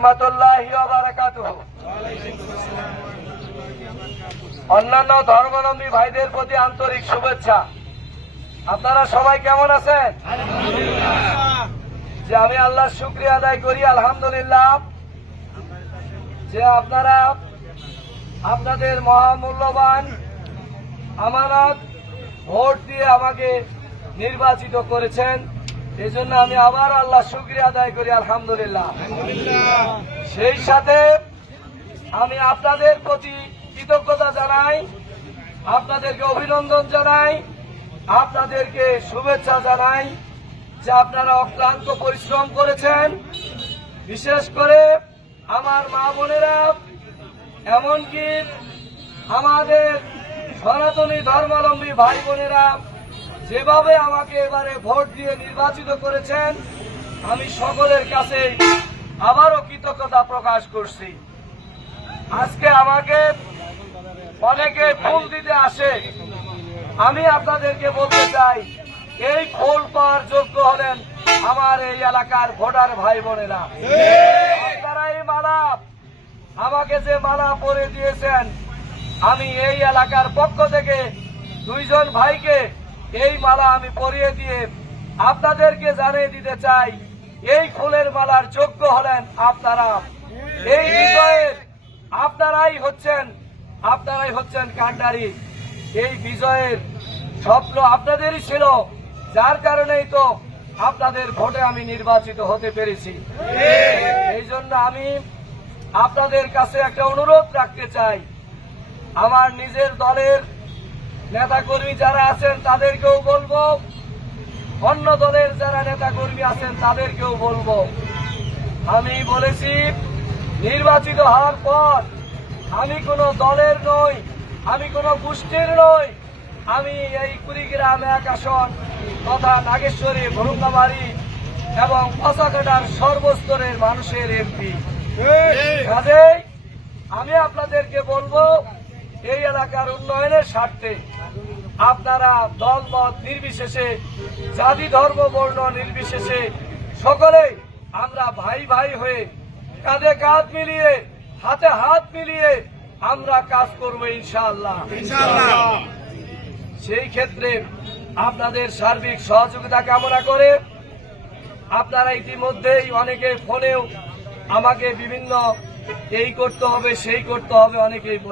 রহমতুল্লাহি ওয়া বারাকাতুহু। অন্যান্য ধর্মাবলম্বী ভাইদের প্রতি আন্তরিক শুভেচ্ছা। আপনারা সবাই কেমন আছেন? যে আমি আল্লাহর শুকরিয়া আদায় করি আলহামদুলিল্লাহ যে আপনারা আপনাদের মহামূল্যবান আমানত ভোট দিয়ে আমাকে নির্বাচিত করেছেন। এই জন্য আমি আবার আল্লাহ শুকরিয়া আদায় করি আলহামদুলিল্লাহ। সেই সাথে আমি আপনাদের প্রতি কৃতজ্ঞতা জানাই, আপনাদেরকে অভিনন্দন জানাই, আপনাদেরকে শুভেচ্ছা জানাই যে আপনারা অক্লান্ত পরিশ্রম করেছেন। বিশেষ করে আমার মা বোনেরা, এমনকি আমাদের সনাতনী ধর্মাবলম্বী ভাই বোনেরা যেভাবে আমাকে এবারে ভোট দিয়ে নির্বাচিত করেছেন, আমি সকলের কাছে আবারও কৃতজ্ঞতা প্রকাশ করছি। আজকে আমাকে অনেকে ফুল দিতে আসে, আমি আপনাদেরকে বলতে চাই এই ফুল পাওয়ার যোগ্য হলেন আমার এই এলাকার ভোটার ভাই বোনেরা। আপনারা এই মালা আমাকে যে মালা পরে দিয়েছেন, আমি এই এলাকার পক্ষ থেকে দুইজন ভাইকে এই মালা আমি পরিয়ে দিয়ে আপনাদেরকে জানিয়ে দিতে চাই এই ফুলের মালার যোগ্য হলেন আপনারা। এই বিজয়ের আপনারাই হচ্ছেন কান্ডারি। এই বিজয়ের স্বপ্ন আপনাদেরই ছিল, যার কারণেই তো আপনাদের ভোটে আমি নির্বাচিত হতে পেরেছি। এই জন্য আমি আপনাদের কাছে একটা অনুরোধ রাখতে চাই, আমার নিজের দলের নেতাকর্মী যারা আছেন তাদেরকেও বলবো, অন্য দলের যারা নেতাকর্মী আছেন তাদেরকেও বলবো, আমি বলেছি নির্বাচিত হওয়ার পর আমি কোনো দলের নই, আমি কোনো গোষ্ঠীর নই, আমি এই কুড়িগ্রাম 1 আসন তথা নাগেশ্বরী, ভরুঙ্গাবাড়ি এবং পচাকাটার সর্বস্তরের মানুষের এমপি। কাজেই আমি আপনাদেরকে বলবো এই এলাকার উন্নয়নের স্বার্থে আপনারা দলমত নির্বিশেষে, জাতি ধর্ম বর্ণ নির্বিশেষে সকলেই আমরা ভাই ভাই হয়ে কাঁধে কাঁধ মিলিয়ে হাতে হাত মিলিয়ে আমরা কাজ করবো ইনশাআল্লাহ। সেই ক্ষেত্রে আপনাদের সার্বিক সহযোগিতা কামনা করে আপনারা ইতিমধ্যেই অনেকে ফোনেও আমাকে বিভিন্ন এই করতে হবে সেই করতে হবে অনেকেই বলে